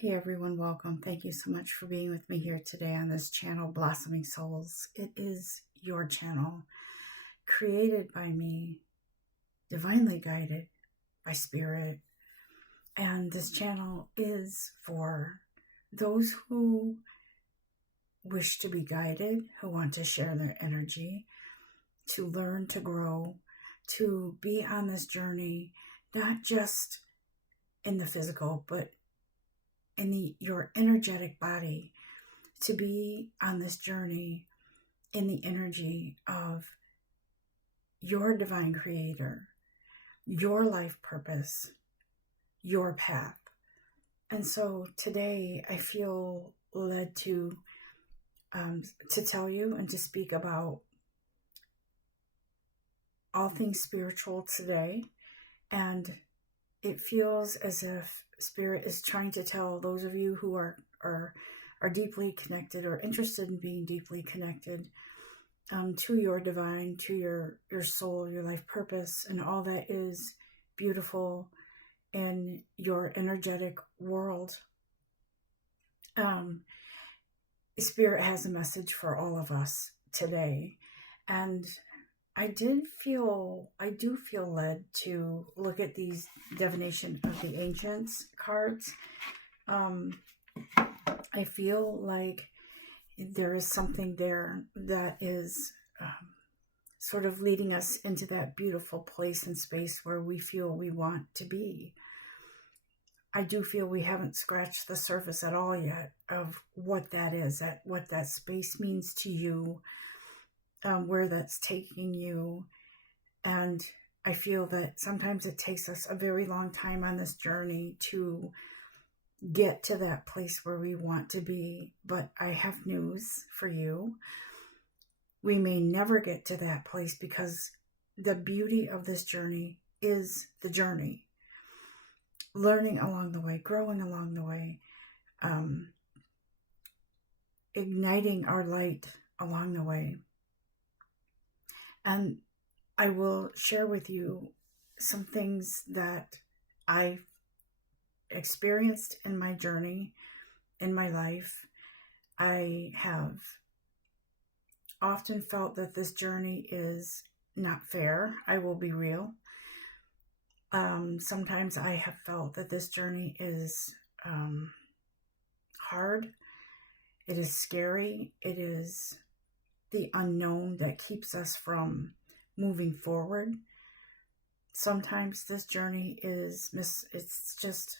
Hey everyone, welcome. Thank you so much for being with me here today on this channel, Blossoming Souls. It is your channel, created by me, divinely guided by Spirit. And this channel is for those who wish to be guided, who want to share their energy, to learn, to grow, to be on this journey, not just in the physical, but in your energetic body, to be on this journey in the energy of your divine creator, your life purpose, your path. And so today I feel led to tell you and to speak about all things spiritual today. And it feels as if Spirit is trying to tell those of you who are deeply connected or interested in being deeply connected to your divine, to your soul, your life purpose, and all that is beautiful in your energetic world. Spirit has a message for all of us today. And I do feel led to look at these divination of the ancients cards. I feel like there is something there that is sort of leading us into that beautiful place and space where we feel we want to be. I do feel we haven't scratched the surface at all yet of what that is, what that space means to you, where that's taking you. And I feel that sometimes it takes us a very long time on this journey to get to that place where we want to be. But I have news for you. We may never get to that place because the beauty of this journey is the journey. Learning along the way, growing along the way, igniting our light along the way. And I will share with you some things that I've experienced in my journey, in my life. I have often felt that this journey is not fair. I will be real. Sometimes I have felt that this journey is hard. It is scary. It is the unknown that keeps us from moving forward. Sometimes this journey is it's just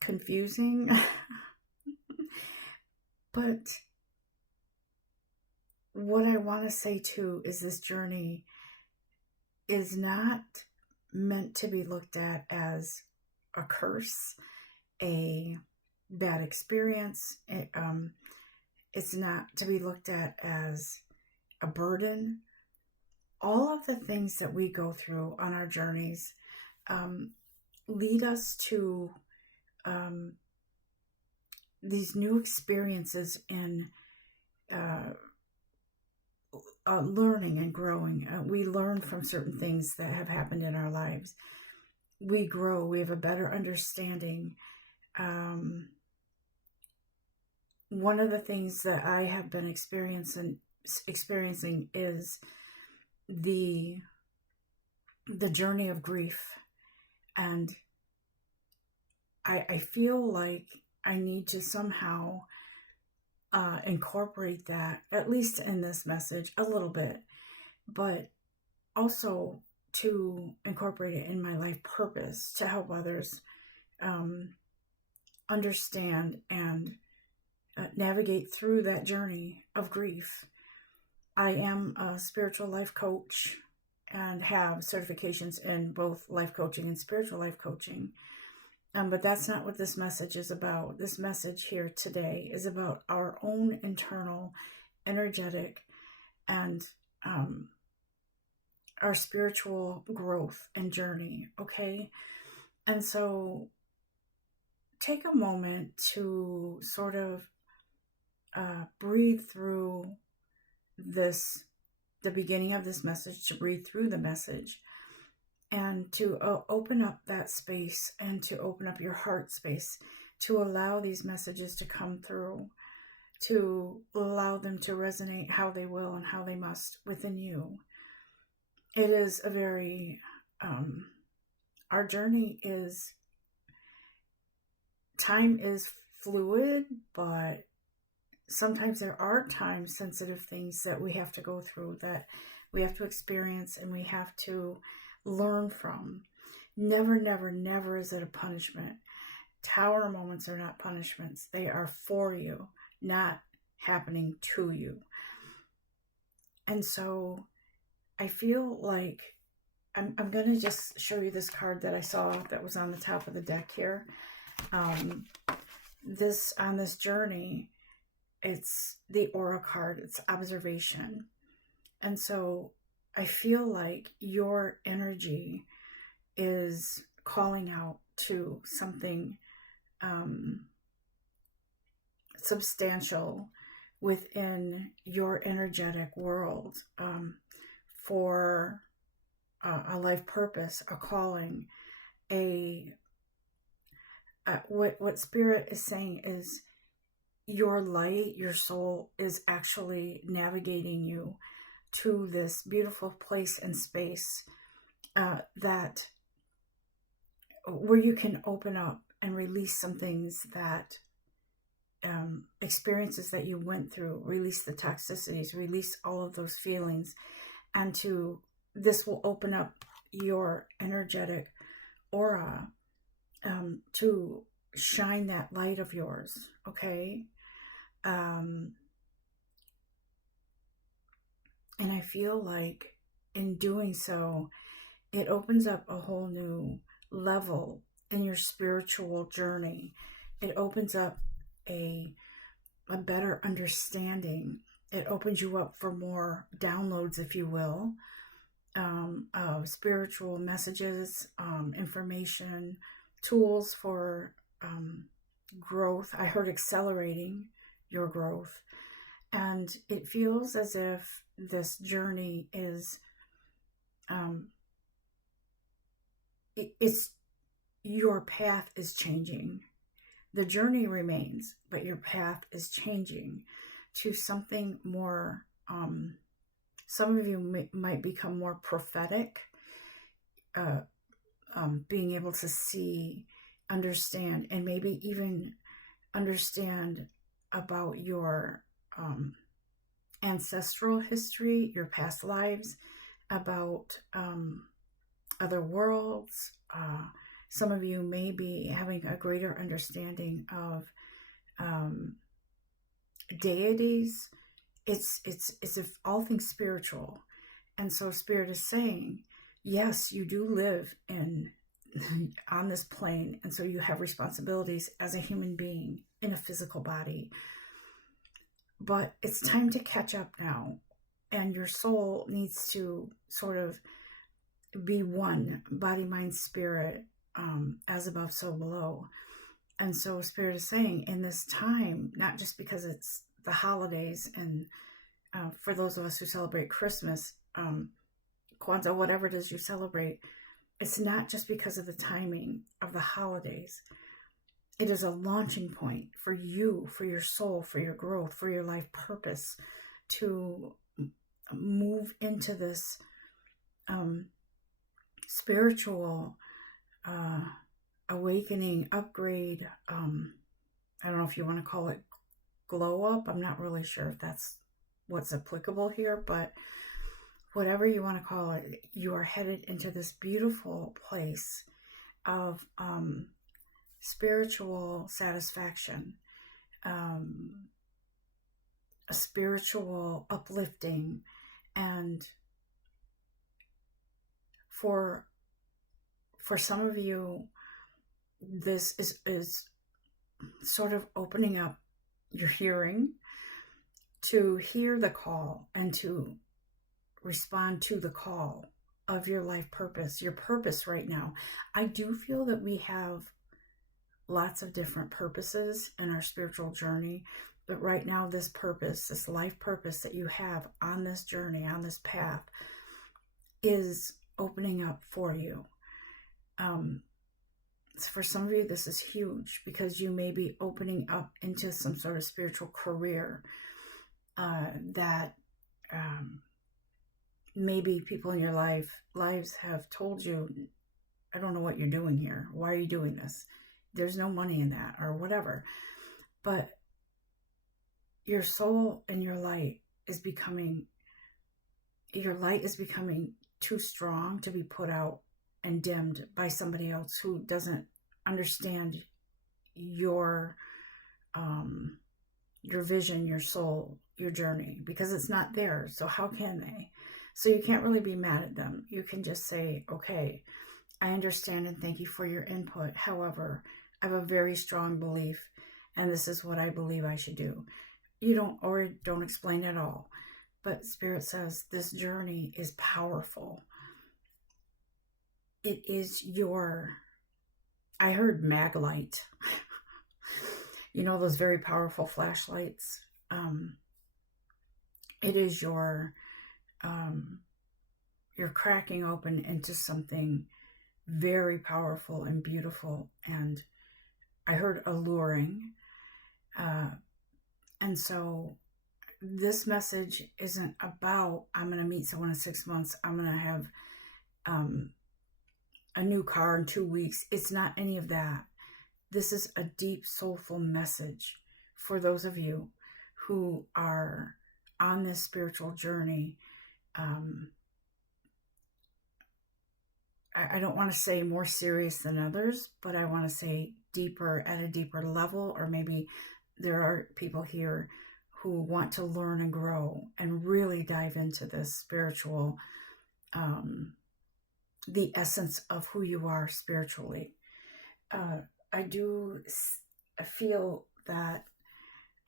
confusing. But what I want to say too is this journey is not meant to be looked at as a curse, a bad experience. It's not to be looked at as a burden. All of the things that we go through on our journeys lead us to these new experiences in learning and growing. We learn from certain things that have happened in our lives. We grow. We have a better understanding. One of the things that I have been experiencing is the journey of grief. And I feel like I need to somehow incorporate that, at least in this message, a little bit, but also to incorporate it in my life purpose to help others understand and navigate through that journey of grief. I am a spiritual life coach and have certifications in both life coaching and spiritual life coaching. But that's not what this message is about. This message here today is about our own internal, energetic, and our spiritual growth and journey, okay? And so take a moment to sort of breathe through the beginning of this message, to breathe through the message, and to open up that space and to open up your heart space to allow these messages to come through, to allow them to resonate how they will and how they must within you. It is a very, our journey is, time is fluid, but sometimes there are time sensitive things that we have to go through, that we have to experience and we have to learn from. Never, never, never is it a punishment. Tower moments are not punishments. They are for you, not happening to you. And so I feel like I'm going to just show you this card that I saw that was on the top of the deck here. On this journey, it's the aura card. It's observation. And so I feel like your energy is calling out to something substantial within your energetic world, for a life purpose, a calling, what Spirit is saying is your light, your soul is actually navigating you to this beautiful place and space, that where you can open up and release some things that, experiences that you went through, release the toxicities, release all of those feelings, and this will open up your energetic aura, to shine that light of yours, okay? And I feel like in doing so, it opens up a whole new level in your spiritual journey. It opens up a better understanding. It opens you up for more downloads, if you will, of spiritual messages, information, tools for growth. I heard accelerating your growth. And it feels as if this journey is, it's your path is changing. The journey remains, but your path is changing to something more, some of you might become more prophetic, being able to see, understand, and maybe even understand about your ancestral history, your past lives, about other worlds. Some of you may be having a greater understanding of deities. It's if all things spiritual. And so Spirit is saying, yes, you do live on this plane, and so you have responsibilities as a human being in a physical body. But it's time to catch up now, and your soul needs to sort of be one, body, mind, spirit, as above, so below. And so Spirit is saying, in this time, not just because it's the holidays, and for those of us who celebrate Christmas, Kwanzaa, whatever it is you celebrate, it's not just because of the timing of the holidays. It is a launching point for you, for your soul, for your growth, for your life purpose, to move into this spiritual awakening, upgrade. I don't know if you want to call it glow up. I'm not really sure if that's what's applicable here, but whatever you want to call it, you are headed into this beautiful place of spiritual satisfaction, a spiritual uplifting, and for some of you, this is sort of opening up your hearing to hear the call and to respond to the call of your life purpose, your purpose right now. I do feel that we have lots of different purposes in our spiritual journey, but right now this purpose, this life purpose that you have on this journey, on this path, is opening up for you. For some of you, this is huge because you may be opening up into some sort of spiritual career that maybe people in your lives have told you, I don't know what you're doing here. Why are you doing this? There's no money in that, or whatever. But your soul and your light is becoming too strong to be put out and dimmed by somebody else who doesn't understand your vision, your soul, your journey, because it's not theirs. So how can they? So you can't really be mad at them. You can just say, okay, I understand and thank you for your input. However, I have a very strong belief, and this is what I believe I should do. You don't explain at all. But Spirit says this journey is powerful. It is I heard mag light. You know, those very powerful flashlights. It is you're cracking open into something very powerful and beautiful. And I heard alluring. And so this message isn't about, I'm going to meet someone in 6 months. I'm going to have a new car in 2 weeks. It's not any of that. This is a deep, soulful message for those of you who are on this spiritual journey. I don't want to say more serious than others, but I want to say deeper, at a deeper level, or maybe there are people here who want to learn and grow and really dive into this spiritual, the essence of who you are spiritually. I do feel that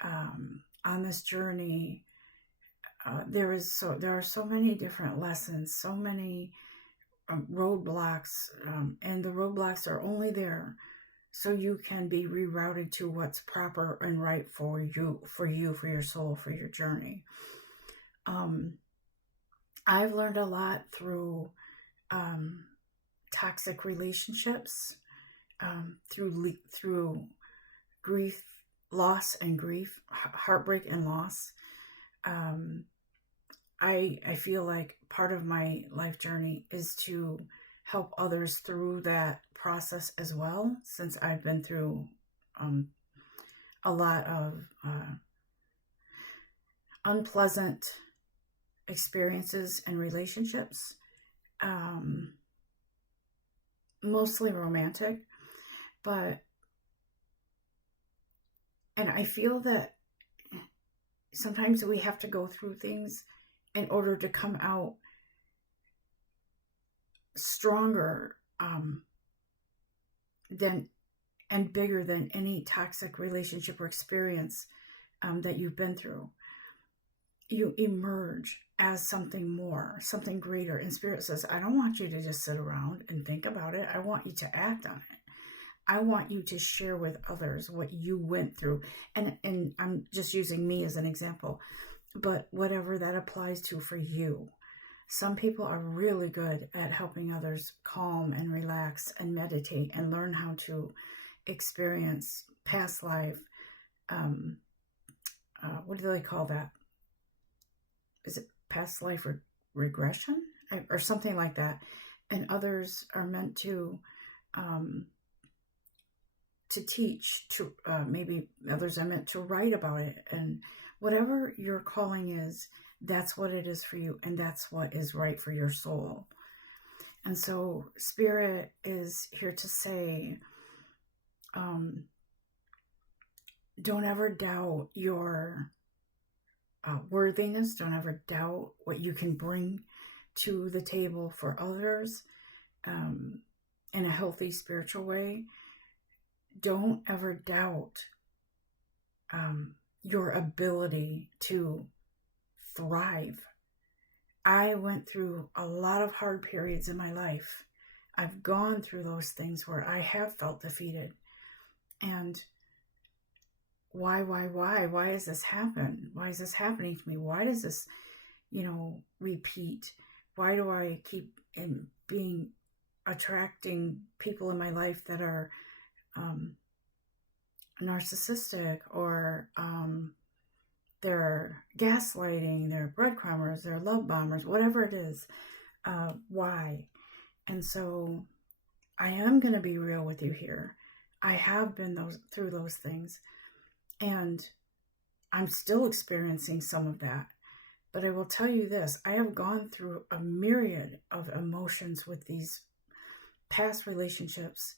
on this journey, there are so many different lessons, so many roadblocks, and the roadblocks are only there so you can be rerouted to what's proper and right for you, for your soul, for your journey. I've learned a lot through toxic relationships, through grief, loss and grief, heartbreak and loss. I feel like part of my life journey is to help others through that process as well, since I've been through a lot of unpleasant experiences and relationships, mostly romantic, and I feel that sometimes we have to go through things in order to come out stronger and bigger than any toxic relationship or experience that you've been through. You emerge as something more, something greater. And Spirit says, I don't want you to just sit around and think about it. I want you to act on it. I want you to share with others what you went through. And I'm just using me as an example, but whatever that applies to for you. Some people are really good at helping others calm and relax and meditate and learn how to experience past life. What do they call that? Is it past life regression or something like that? And others are meant to teach, maybe others are meant to write about it. And whatever your calling is, that's what it is for you. And that's what is right for your soul. And so Spirit is here to say, don't ever doubt your worthiness. Don't ever doubt what you can bring to the table for others in a healthy spiritual way. Don't ever doubt your ability to thrive. I went through a lot of hard periods in my life. I've gone through those things where I have felt defeated. And why does this happen? Why is this happening to me? Why does this, repeat? Why do I keep being attracting people in my life that are narcissistic, or they're gaslighting, they're breadcrumbers, they're love bombers, whatever it is. Why? And so I am going to be real with you here. I have been through those things, and I'm still experiencing some of that. But I will tell you this, I have gone through a myriad of emotions with these past relationships,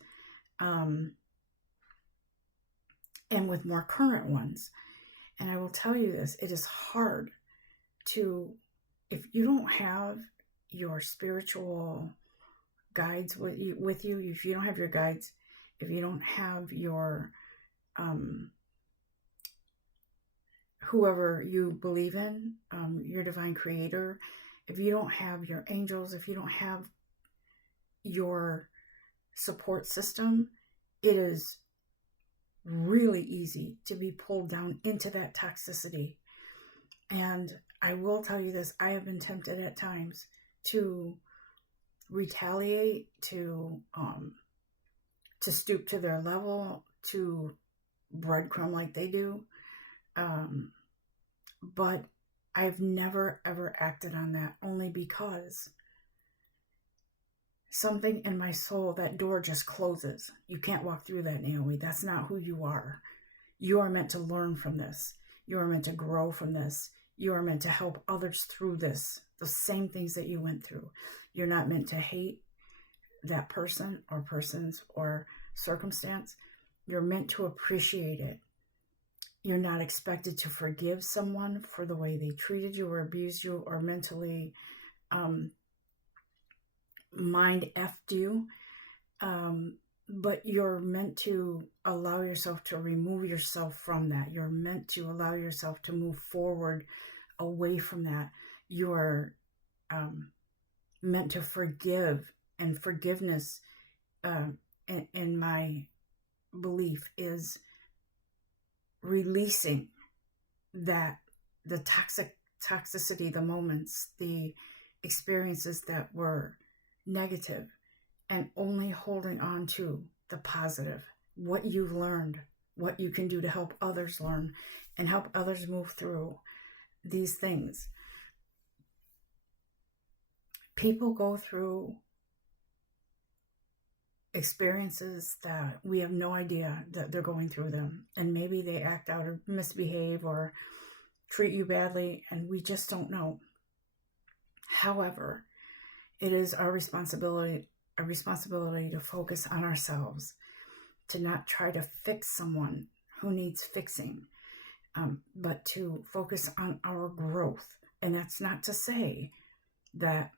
and with more current ones. And I will tell you this, it is hard to, if you don't have your spiritual guides with you, if you don't have your guides, if you don't have your whoever you believe in, your divine creator, if you don't have your angels, if you don't have your support system, it is really easy to be pulled down into that toxicity. And I will tell you this, I have been tempted at times to retaliate, to stoop to their level, to breadcrumb like they do. But I've never, ever acted on that, only because something in my soul, that door just closes. You can't walk through that, Naomi. That's not who you are. You are meant to learn from this. You are meant to grow from this. You are meant to help others through this, the same things that you went through. You're not meant to hate that person or persons or circumstance. You're meant to appreciate it. You're not expected to forgive someone for the way they treated you or abused you or mentally mind-effed you. But you're meant to allow yourself to remove yourself from that. You're meant to allow yourself to move forward away from that. You are meant to forgive, and forgiveness, in my belief, is releasing that, the toxicity, the moments, the experiences that were negative, and only holding on to the positive, what you've learned, what you can do to help others learn and help others move through these things. People go through experiences that we have no idea that they're going through them, and maybe they act out or misbehave or treat you badly, and we just don't know. However, it is our responsibility to focus on ourselves, to not try to fix someone who needs fixing, but to focus on our growth. And that's not to say that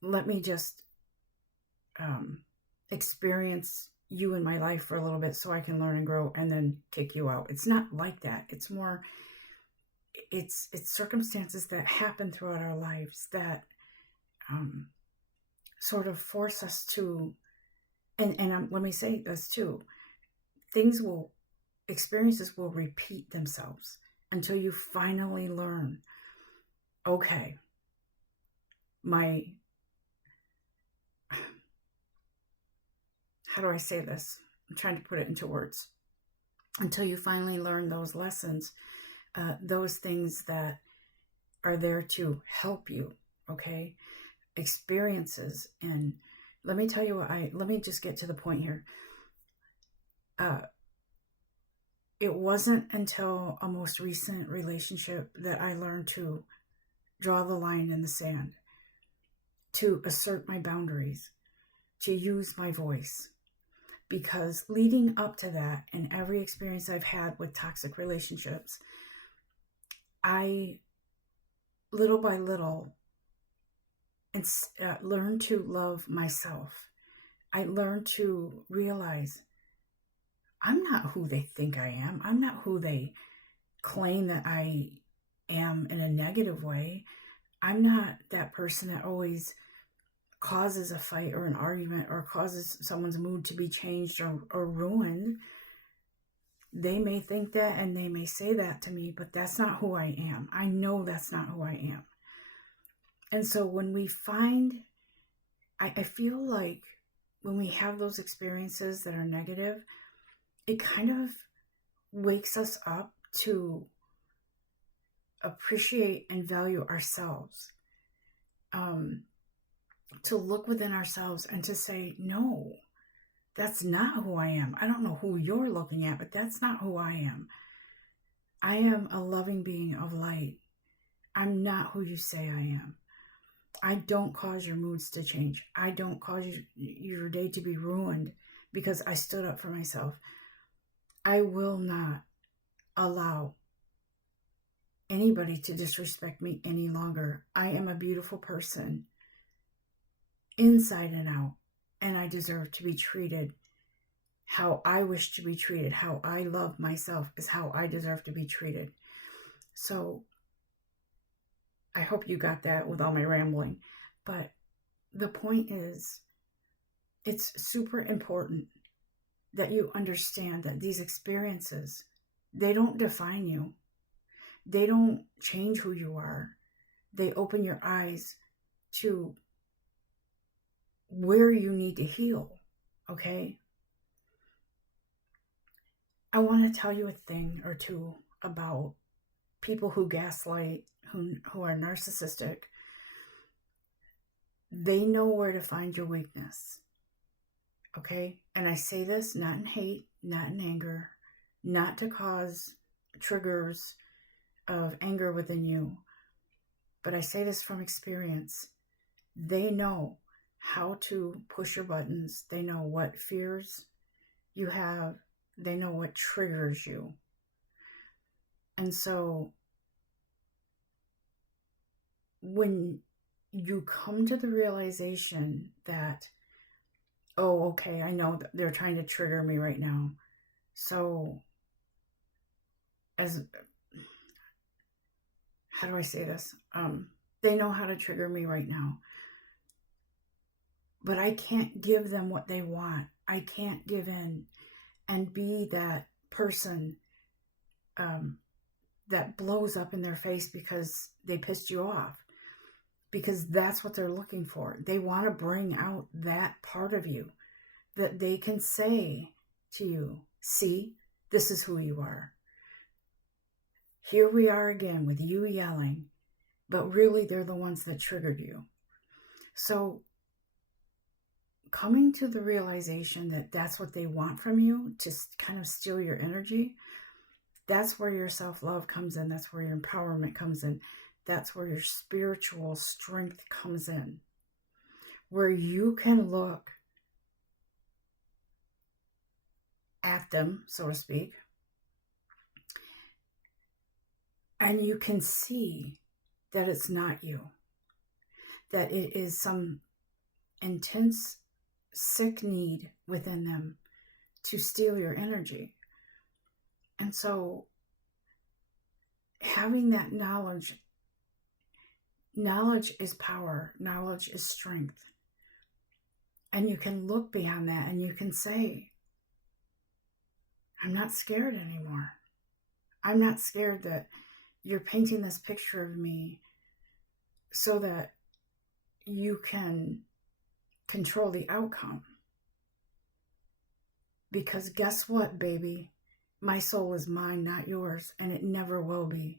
let me just experience you in my life for a little bit so I can learn and grow and then kick you out. It's not like that. It's more, it's circumstances that happen throughout our lives that sort of force us to, and let me say this too, experiences will repeat themselves until you finally learn, okay, how do I say this? I'm trying to put it into words. Until you finally learn those lessons, those things that are there to help you, okay? Experiences. And let me tell you let me just get to the point here. It wasn't until a most recent relationship that I learned to draw the line in the sand, to assert my boundaries, to use my voice. Because leading up to that, and every experience I've had with toxic relationships, I, little by little, learned to love myself. I learned to realize I'm not who they think I am. I'm not who they claim that I am in a negative way. I'm not that person that always causes a fight or an argument or causes someone's mood to be changed or ruined. They may think that and they may say that to me, but that's not who I am. I know that's not who I am. And so when we find I feel like when we have those experiences that are negative, it kind of wakes us up to appreciate and value ourselves, to look within ourselves and to say, no, that's not who I am. I don't know who you're looking at, but that's not who I am. I am a loving being of light. I'm not who you say I am. I don't cause your moods to change. I don't cause your day to be ruined because I stood up for myself. I will not allow anybody to disrespect me any longer. I am a beautiful person inside and out, and I deserve to be treated how I wish to be treated. How I love myself is how I deserve to be treated. So I hope you got that with all my rambling. But the point is, it's super important that you understand that these experiences, they don't define you. They don't change who you are. They open your eyes to where you need to heal, okay? I want to tell you a thing or two about people who gaslight, who are narcissistic. They know where to find your weakness, okay? And I say this not in hate, not in anger, not to cause triggers of anger within you, but I say this from experience. They know how to push your buttons. They know what fears you have. They know what triggers you. And so when you come to the realization that, oh, okay, I know that they're trying to trigger me right now. So how do I say this? They know how to trigger me right now. But I can't give them what they want. I can't give in and be that person that blows up in their face because they pissed you off. Because that's what they're looking for. They want to bring out that part of you that they can say to you, see, this is who you are. Here we are again with you yelling, but really they're the ones that triggered you. So coming to the realization that that's what they want from you, to kind of steal your energy, that's where your self-love comes in. That's where your empowerment comes in. That's where your spiritual strength comes in, where you can look at them, so to speak, and you can see that it's not you, that it is some intense, sick need within them to steal your energy. And so having that knowledge is power. Knowledge is strength. And you can look beyond that and you can say, I'm not scared anymore. I'm not scared that you're painting this picture of me so that you can control the outcome. Because guess what, baby? My soul is mine, not yours, and it never will be.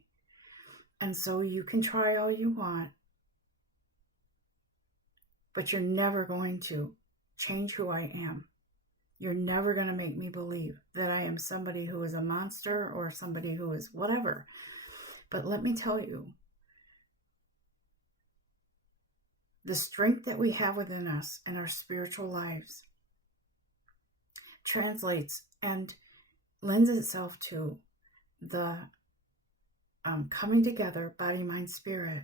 And so you can try all you want, but you're never going to change who I am. You're never going to make me believe that I am somebody who is a monster or somebody who is whatever. But let me tell you, the strength that we have within us and our spiritual lives translates and lends itself to the coming together, body, mind, spirit.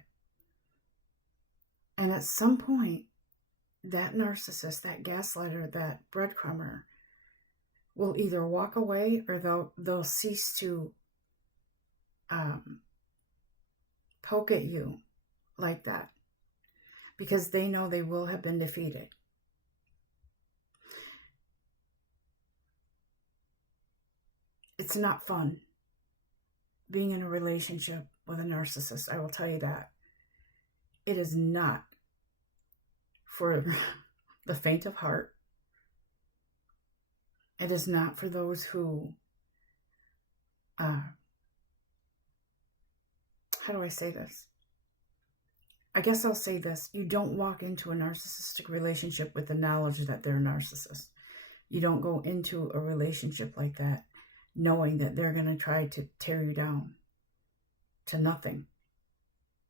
And at some point, that narcissist, that gaslighter, that breadcrumber will either walk away or they'll cease to poke at you like that, because they know they will have been defeated. It's not fun being in a relationship with a narcissist. I will tell you that. It is not for the faint of heart. It is not for those who, how do I say this? I guess I'll say this. You don't walk into a narcissistic relationship with the knowledge that they're a narcissist. You don't go into a relationship like that knowing that they're going to try to tear you down to nothing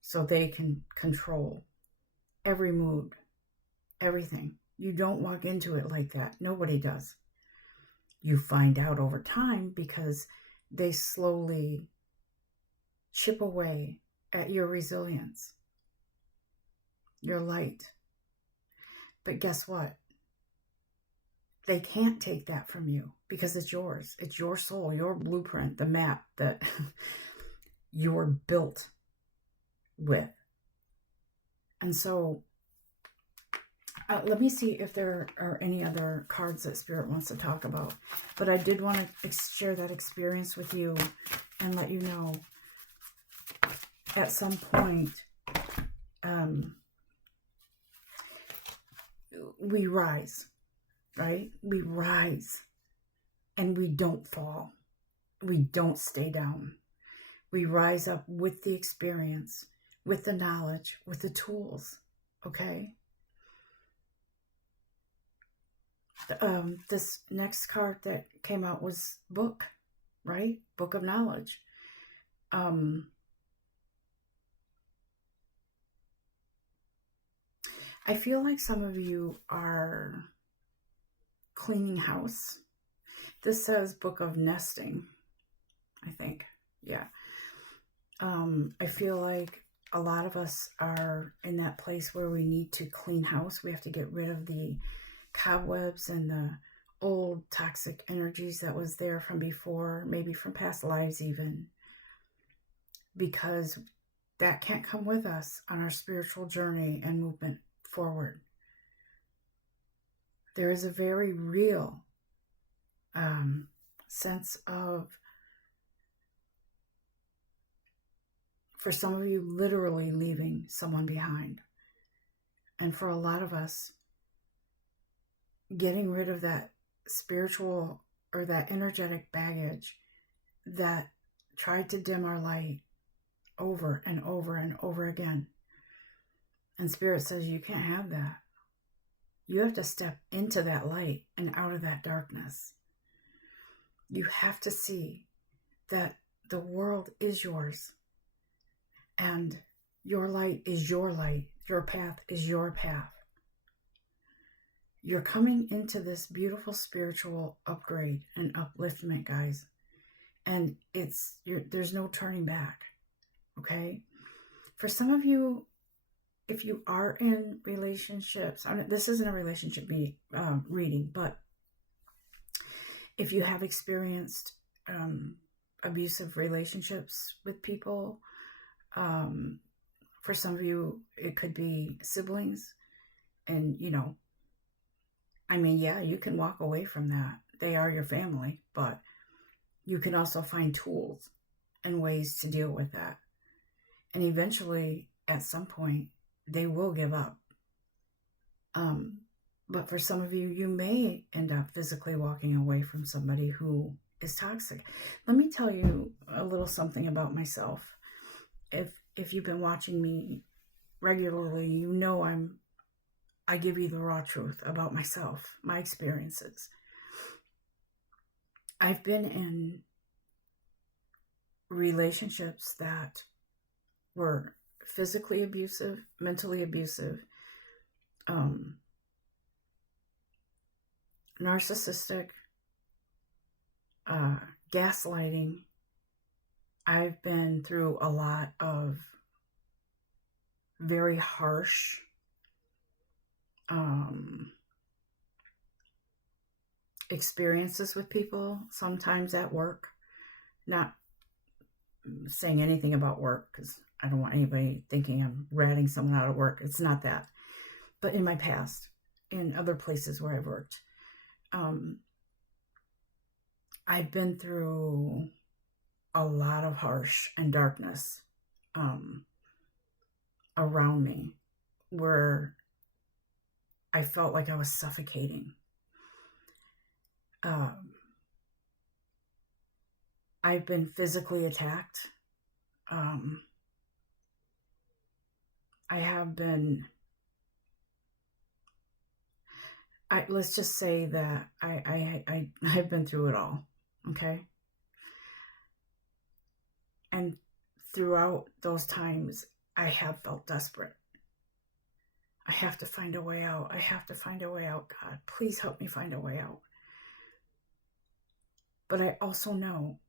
so they can control every mood, everything. You don't walk into it like that. Nobody does. You find out over time because they slowly chip away at your resilience, your light. But guess what? They can't take that from you because it's yours. It's your soul, your blueprint, the map that you're built with. And so let me see if there are any other cards that Spirit wants to talk about. But I did want to share that experience with you and let you know at some point we rise, right? We rise and we don't fall. We don't stay down. We rise up with the experience, with the knowledge, with the tools, okay? This next card that came out was book, right? Book of knowledge. I feel like some of you are cleaning house. This says book of nesting, I think. Yeah. I feel like a lot of us are in that place where we need to clean house. We have to get rid of the cobwebs and the old toxic energies that was there from before, maybe from past lives even, because that can't come with us on our spiritual journey and movement forward. There is a very real sense of, for some of you, literally leaving someone behind. And for a lot of us, getting rid of that spiritual or that energetic baggage that tried to dim our light over and over and over again. And Spirit says you can't have that. You have to step into that light and out of that darkness. You have to see that the world is yours. And your light is your light. Your path is your path. You're coming into this beautiful spiritual upgrade and upliftment, guys. And there's no turning back, okay? For some of you, if you are in relationships, this isn't a relationship reading, but if you have experienced abusive relationships with people, for some of you, it could be siblings. And, yeah, you can walk away from that. They are your family, but you can also find tools and ways to deal with that. And eventually, at some point, they will give up. But for some of you, you may end up physically walking away from somebody who is toxic. Let me tell you a little something about myself. If you've been watching me regularly, you know I give you the raw truth about myself, my experiences. I've been in relationships that were physically abusive, mentally abusive, narcissistic, gaslighting. I've been through a lot of very harsh experiences with people, sometimes at work. Not saying anything about work because I don't want anybody thinking I'm ratting someone out of work. It's not that. But in my past, in other places where I've worked, I've been through a lot of harsh and darkness around me, where I felt like I was suffocating. I've been physically attacked. I have been, let's just say that I've been through it all, okay? And throughout those times, I have felt desperate. I have to find a way out. I have to find a way out, God. Please help me find a way out. But I also know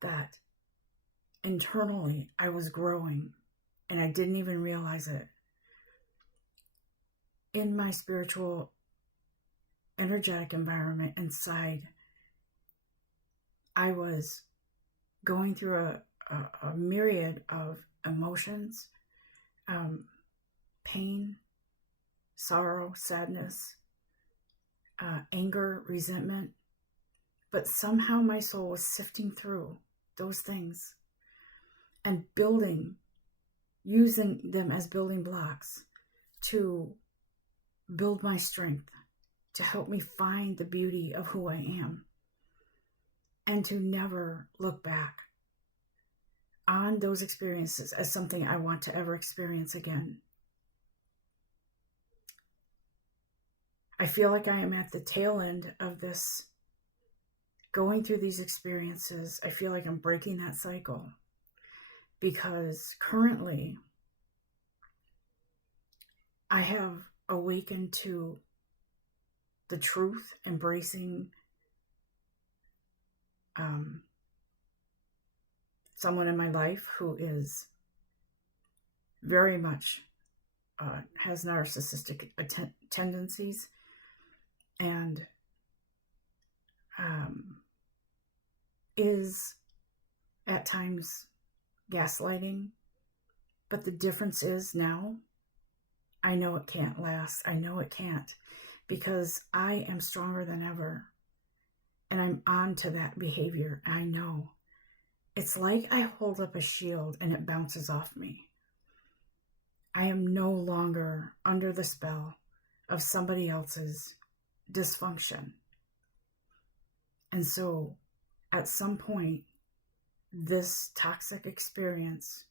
that internally I was growing, and I didn't even realize it. In my spiritual, energetic environment inside, I was going through a myriad of emotions, pain, sorrow, sadness, anger, resentment. But somehow my soul was sifting through those things and using them as building blocks to build my strength, to help me find the beauty of who I am, and to never look back on those experiences as something I want to ever experience again. I feel like I am at the tail end of this, going through these experiences. I feel like I'm breaking that cycle, because currently I have awakened to the truth, embracing someone in my life who is very much has narcissistic tendencies, and is at times gaslighting. But the difference is now I know it can't last. I know it can't, because I am stronger than ever, and I'm on to that behavior. I know. It's like I hold up a shield and it bounces off me. I am no longer under the spell of somebody else's dysfunction. And so at some point, this toxic experience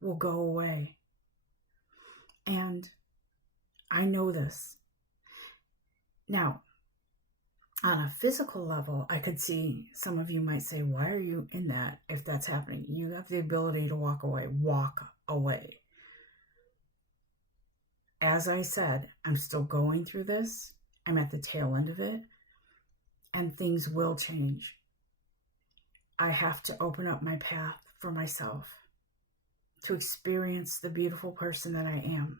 will go away. And I know this. Now, on a physical level, I could see some of you might say, why are you in that if that's happening? You have the ability to walk away. Walk away. As I said, I'm still going through this. I'm at the tail end of it, and things will change. I have to open up my path for myself to experience the beautiful person that I am.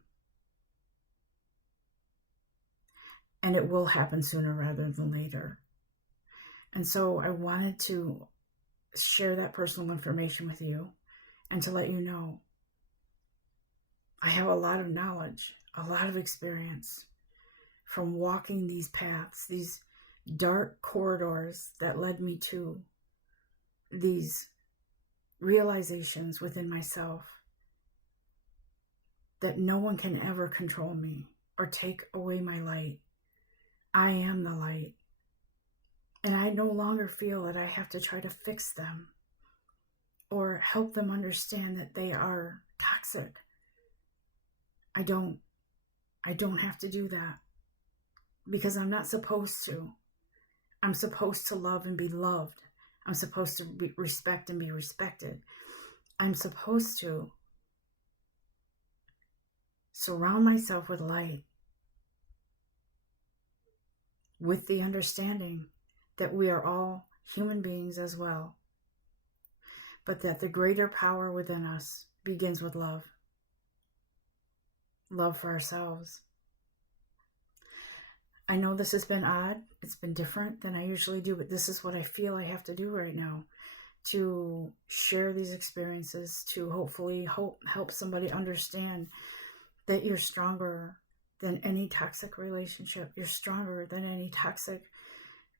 And it will happen sooner rather than later. And so I wanted to share that personal information with you, and to let you know I have a lot of knowledge, a lot of experience from walking these paths, these dark corridors that led me to these realizations within myself that no one can ever control me or take away my light. I am the light. And I no longer feel that I have to try to fix them or help them understand that they are toxic. I don't have to do that, because I'm not supposed to. I'm supposed to love and be loved. I'm supposed to respect and be respected. I'm supposed to surround myself with light, with the understanding that we are all human beings as well, but that the greater power within us begins with love. Love for ourselves. I know this has been odd. It's been different than I usually do, but this is what I feel I have to do right now, to share these experiences, to hopefully help somebody understand that you're stronger than any toxic relationship. You're stronger than any toxic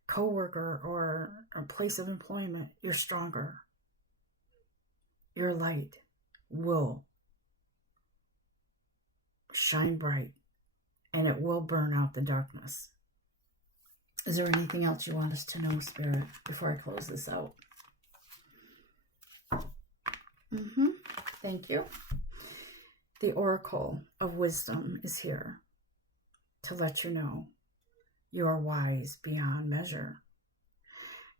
coworker or place of employment. You're stronger. Your light will shine bright, and it will burn out the darkness. Is there anything else you want us to know, Spirit, before I close this out? Thank you. The Oracle of Wisdom is here to let you know you are wise beyond measure.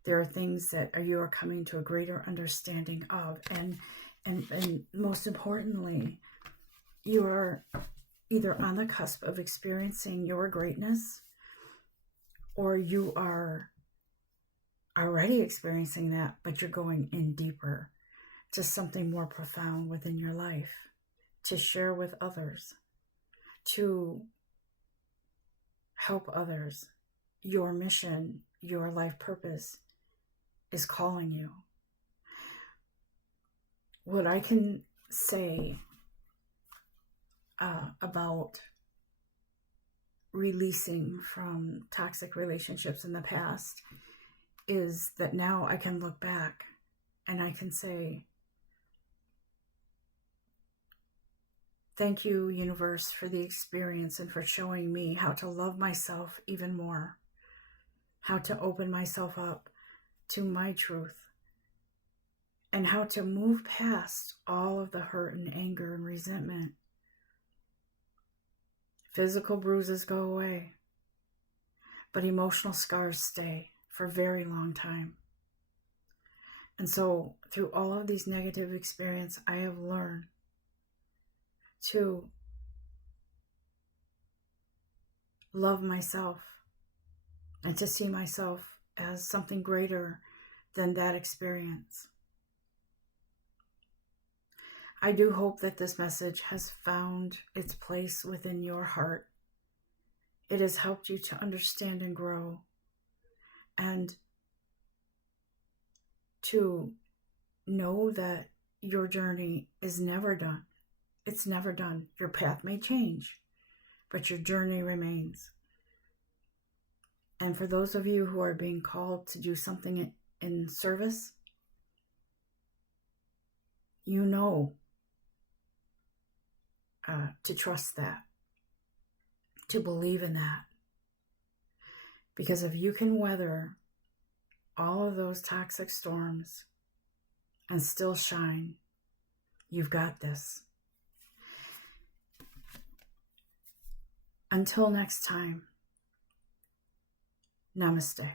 There are things that you are coming to a greater understanding of, and most importantly, you are either on the cusp of experiencing your greatness, or you are already experiencing that, but you're going in deeper to something more profound within your life, to share with others, to help others. Your mission, your life purpose is calling you. What I can say about releasing from toxic relationships in the past is that now I can look back and I can say, thank you, universe, for the experience and for showing me how to love myself even more, how to open myself up to my truth, and how to move past all of the hurt and anger and resentment. Physical bruises go away, but emotional scars stay for a very long time. And so through all of these negative experiences, I have learned to love myself and to see myself as something greater than that experience. I do hope that this message has found its place within your heart. It has helped you to understand and grow, and to know that your journey is never done. It's never done. Your path may change, but your journey remains. And for those of you who are being called to do something in service, you know to trust that, to believe in that. Because if you can weather all of those toxic storms and still shine, you've got this. Until next time, namaste.